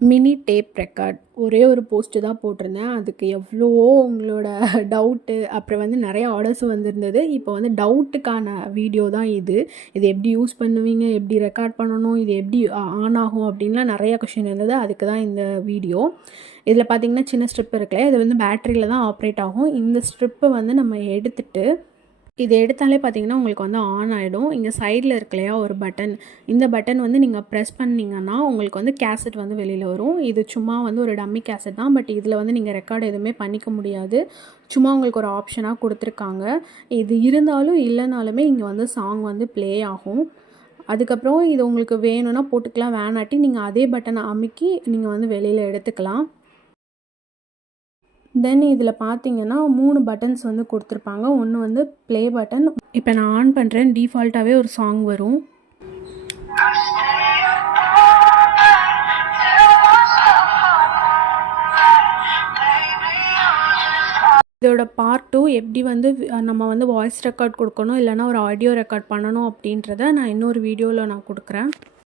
Mini tape record ஒரே ஒரு post தான் போட்டிருந்தேன். அதுக்கு எவ்வளவோ உங்களோட டவுட்டு, அப்புறம் வந்து நிறைய ஆர்டர்ஸும் வந்திருந்தது. இப்போ வந்து டவுட்டுக்கான வீடியோ தான் இது. இது எப்படி யூஸ் பண்ணுவீங்க? எப்படி ரெக்கார்ட் பண்ணணும்? இது எப்படி ஆன் ஆகும்? அப்படின்லாம் நிறைய கொஷின் இருந்தது. அதுக்கு தான் இந்த வீடியோ. இதில் பார்த்தீங்கன்னா சின்ன ஸ்ட்ரிப் இருக்குல்லையா, இது வந்து பேட்டரியில் தான் ஆப்ரேட் ஆகும். இந்த ஸ்ட்ரிப்பை வந்து நம்ம எடுத்துட்டு இது எடுத்தாலே பார்த்தீங்கன்னா உங்களுக்கு வந்து ஆன் ஆகிடும். இங்கே சைடில் இருக்கு இல்லையா ஒரு பட்டன், இந்த பட்டன் வந்து நீங்கள் ப்ரெஸ் பண்ணிங்கன்னா உங்களுக்கு வந்து கேசட் வந்து வெளியில் வரும். இது சும்மா வந்து ஒரு டம்மி கேசட் தான். பட் இதில் வந்து நீங்கள் ரெக்கார்டு எதுவுமே பண்ணிக்க முடியாது. சும்மா உங்களுக்கு ஒரு ஆப்ஷனாக கொடுத்துருக்காங்க. இது இருந்தாலும் இல்லைனாலுமே இங்கே வந்து சாங் வந்து ப்ளே ஆகும். அதுக்கப்புறம் இது உங்களுக்கு வேணும்னா போட்டுக்கலாம், வேணாட்டி நீங்கள் அதே பட்டனை அமுக்கி நீங்கள் வந்து வெளியில் எடுத்துக்கலாம். தென் இதில் பார்த்தீங்கன்னா 3 பட்டன்ஸ் வந்து கொடுத்துருப்பாங்க. ஒன்று வந்து ப்ளே பட்டன். இப்போ நான் ஆன் பண்ணுறேன், டிஃபால்ட்டாகவே ஒரு சாங் வரும். இதோட பார்ட் 2 எப்படி வந்து நம்ம வந்து வாய்ஸ் ரெக்கார்ட் கொடுக்கணும், இல்லைனா ஒரு ஆடியோ ரெக்கார்ட் பண்ணணும் அப்படின்றத நான் இன்னொரு வீடியோவில் நான் கொடுக்குறேன்.